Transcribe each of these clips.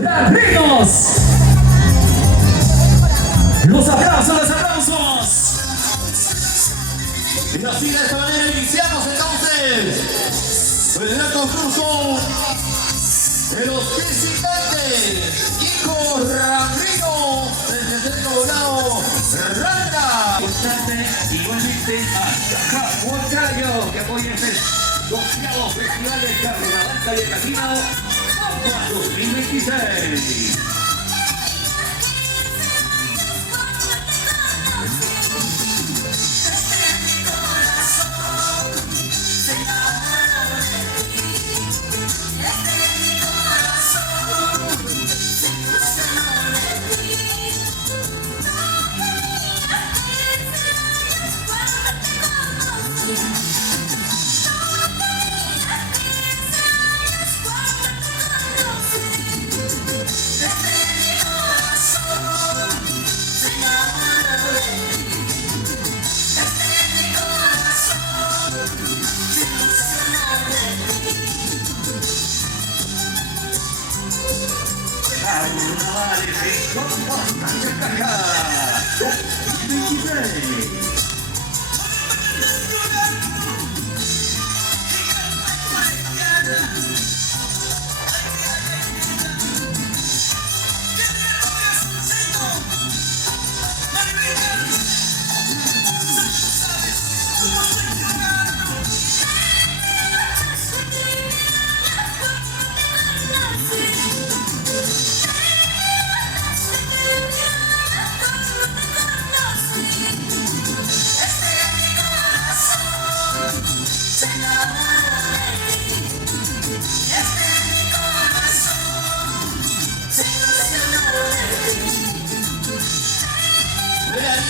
¡Ladridos! Los aplausos, los aplausos. Y así de esta manera iniciamos entonces el concurso de los visitantes. Kiko Ramiro, desde el centro volado, Randa. Igualmente a Caja Huancayo, que apoya este 12º Festival de Carnaval Calle Casino Agua 2026. Carnavales en Caja 2026.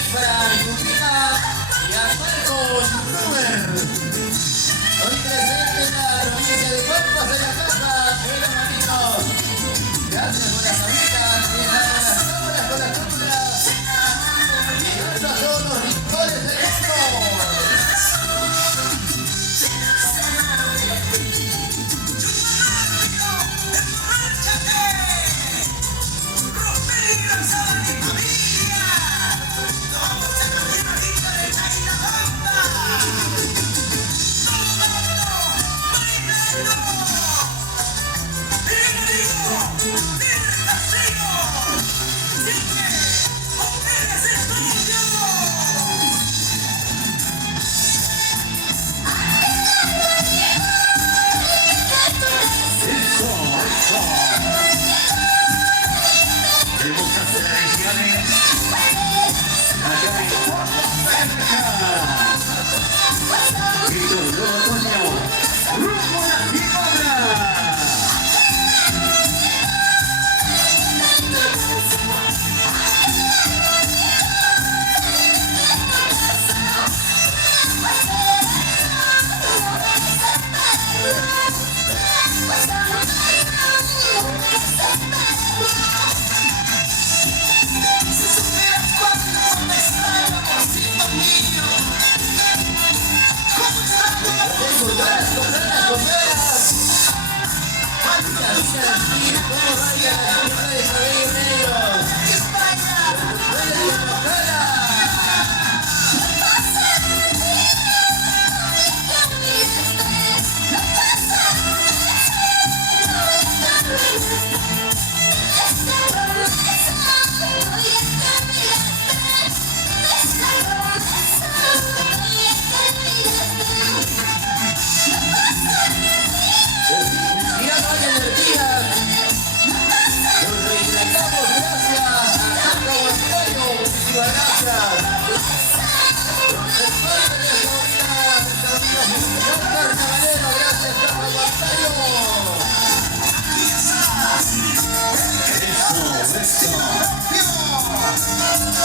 Para Yupina y a Marcos Ruber. Hoy presente en la provincia de Cuerpos de la Casa, hermanitos. Gracias por las amigas, gracias por las cámaras. Y estos son los rincones del mundo.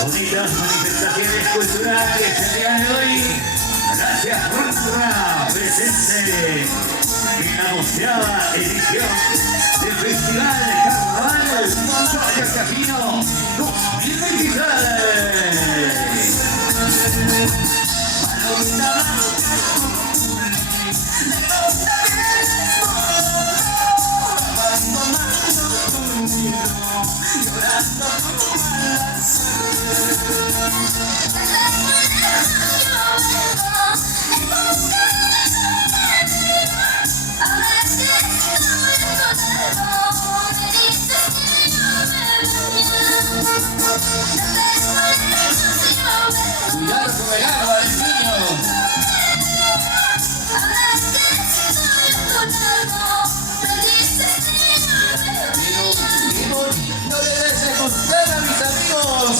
Bonitas manifestaciones culturales el día de hoy. Gracias Randra, presente en la 12ª edición del Festival de Carnaval Calle Casino 2026. Cuidado con el agua del niño. Qué bonito debe ser gustar a mis amigos.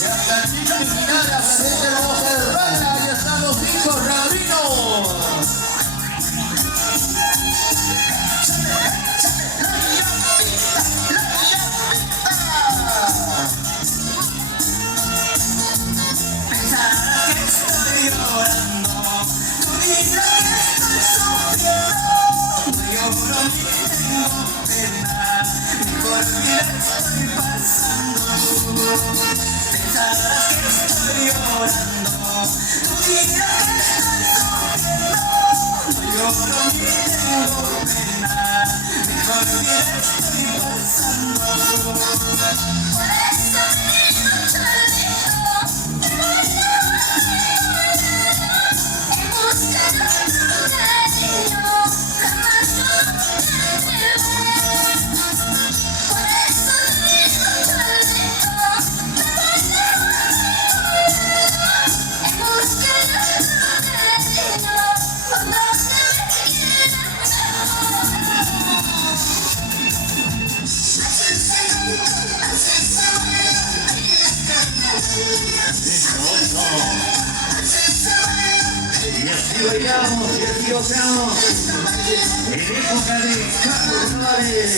Ya está terminada, presente hermosa hermana, ya están los hijos rabinos. Pensarás que estoy llorando, tú dirás que estoy sufriendo. No lloro ni tengo pena, mejor vida estoy pasando. Pensarás que estoy llorando, tú dirás que estoy sufriendo. No lloro ni tengo pena, mejor vida estoy pasando. Por eso me digo chorrito. Y así bailamos y así gozamos en época de carnavales.